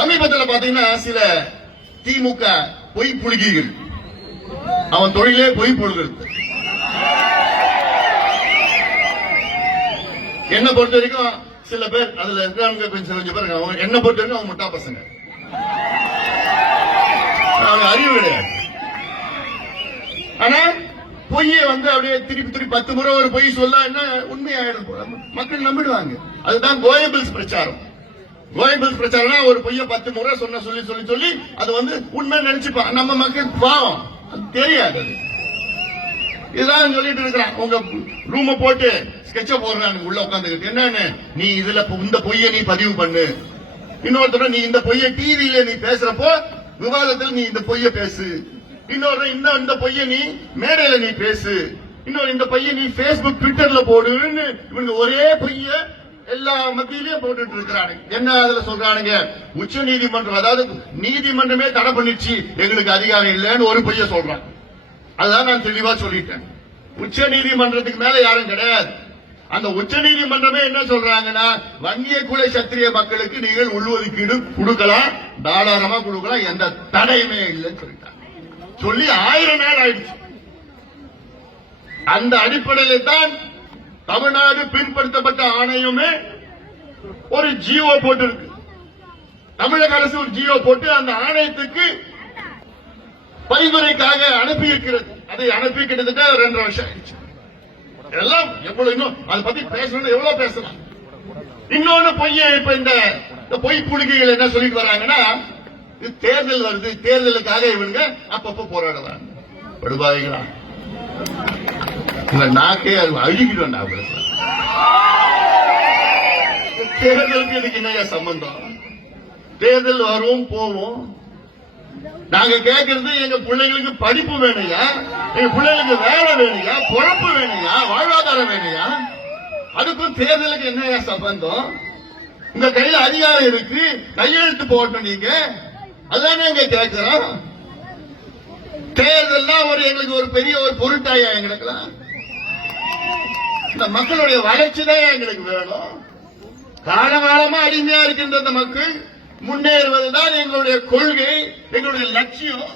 சமீபத்தில் பாத்தீங்கன்னா சில திமுக பொய் புழுகிகள். அவன் தொழிலே பொய் புழுகிறது. என்ன பொறுத்த வரைக்கும் சில பேர் அதுல இருக்கிறவங்க கொஞ்சம் கொஞ்சம் பேர் அவங்க என்ன பொறுத்த வரைக்கும் அவங்க முட்டா பசங்க. அவனுக்கு அறிவு கிடையாது. ஆனா பொய்யை வந்து அப்படியே திருப்பி திருப்பி பத்து முறை ஒரு பொய் சொல்ல என்ன? உண்மையாயிடும். மக்கள் நம்பிடுவாங்க. அதுதான் கோயபிள்ஸ் பிரச்சாரம். கோயம்புத்தூர் பிரச்சாரம்னா ஒரு பொய்ய பத்து முறை சொன்ன சொல்லி சொல்லி சொல்லி அது வந்து உண்மை நினைச்சுப்பான் நம்ம மக்கள் பாவம். தெரியாது அது. இதுதான் சொல்லிட்டு இருக்கிறான். உங்க ரூம போட்டு ஸ்கெட்ச போடுறான் உள்ள உட்காந்துக்கிட்டு என்னன்னு? நீ இதுல இந்த பொய்யை நீ பதிவு பண்ணு. இன்னொருத்தர் நீ இந்த பொய்ய டிவியில நீ பேசுறப்போ விவாதத்தில் நீ இந்த பொய்ய பேசு. இன்னொரு இன்னும் இந்த பொய்ய நீ மேடையில நீ பேசு. இன்னொரு இந்த பையன் நீ பேஸ்புக் ட்விட்டர்ல போடுன்னு இவனுக்கு ஒரே பொய்யை எல்லா மத்தியிலயும் போட்டுட்டு இருக்கிறானுங்க என்ன அதுல சொல்றானுங்க? உச்ச நீதிமன்றம் அதாவது நீதிமன்றமே தடை பண்ணிடுச்சு. எங்களுக்கு அதிகாரம் இல்லைன்னு ஒரு பொய்ய சொல்றான் அதுதான் நான் தெளிவா சொல்லிட்டேன். உச்ச நீதிமன்றத்துக்கு மேல யாரும் கிடையாது. அந்த உச்ச நீதிமன்றமே என்ன சொல்றாங்கன்னா வன்னிய குல சத்திரிய மக்களுக்கு நீங்கள் உள்ஒதுக்கீடு கொடுக்கலாம் தாராளமா கொடுக்கலாம் எந்த தடையுமே இல்லைன்னு சொல்லிட்டாங்க. சொல்லி ஆயிரம் நாள் ஆயிடுச்சு. அந்த அடிப்படையில் தான் தமிழ்நாடு பின்படுத்தப்பட்ட ஆணையமே ஒரு ஜியோ போட்டு இருக்கு தமிழக அரசு ஒரு ஜியோ போட்டு அந்த ஆணையத்துக்கு பரிந்துரைக்காக அனுப்பி இருக்கிறது அதை அனுப்பி கிட்டத்தட்ட ரெண்டு வருஷம் ஆயிடுச்சு. எல்லாம் எவ்வளவு இன்னும் அதை பத்தி பேசணும் எவ்வளவு பேசலாம். இன்னொன்னு பொய்ய இப்ப இந்த பொய் புழுகைகள் என்ன சொல்லிட்டு வராங்கன்னா இது தேர்தல் வருது தேர்தலுக்காக இவங்க அப்பப்ப போராடுறாங்க படுபாவிகளா உங்க நாக்கே அது அழுகிடும் அவங்களுக்கு தேர்தலுக்கு இதுக்கு என்ன சம்பந்தம்? தேர்தல் வரும் போவோம் நாங்க கேட்கறது எங்க பிள்ளைங்களுக்கு படிப்பு வேணுயா எங்க பிள்ளைங்களுக்கு வேலை வேணுயா பொழப்பு வேணுயா வாழ்வாதாரம் வேணுயா அதுக்கும் தேர்தலுக்கு என்னையா சம்பந்தம்? உங்க கையில அதிகாரம் இருக்கு. கையெழுத்து போட்டோம் நீங்க. அதானே எங்க கேட்கிறோம் தேர்தல்னா ஒரு எங்களுக்கு ஒரு பெரிய ஒரு பொருட்டாயா எங்களுக்கெல்லாம்? இந்த மக்களுடைய வளர்ச்சி தான் எங்களுக்கு வேணும். காலகாலமா அடிமையா இருக்கின்ற இந்த மக்கள் முன்னேறுவதுதான் எங்களுடைய கொள்கை எங்களுடைய லட்சியம்.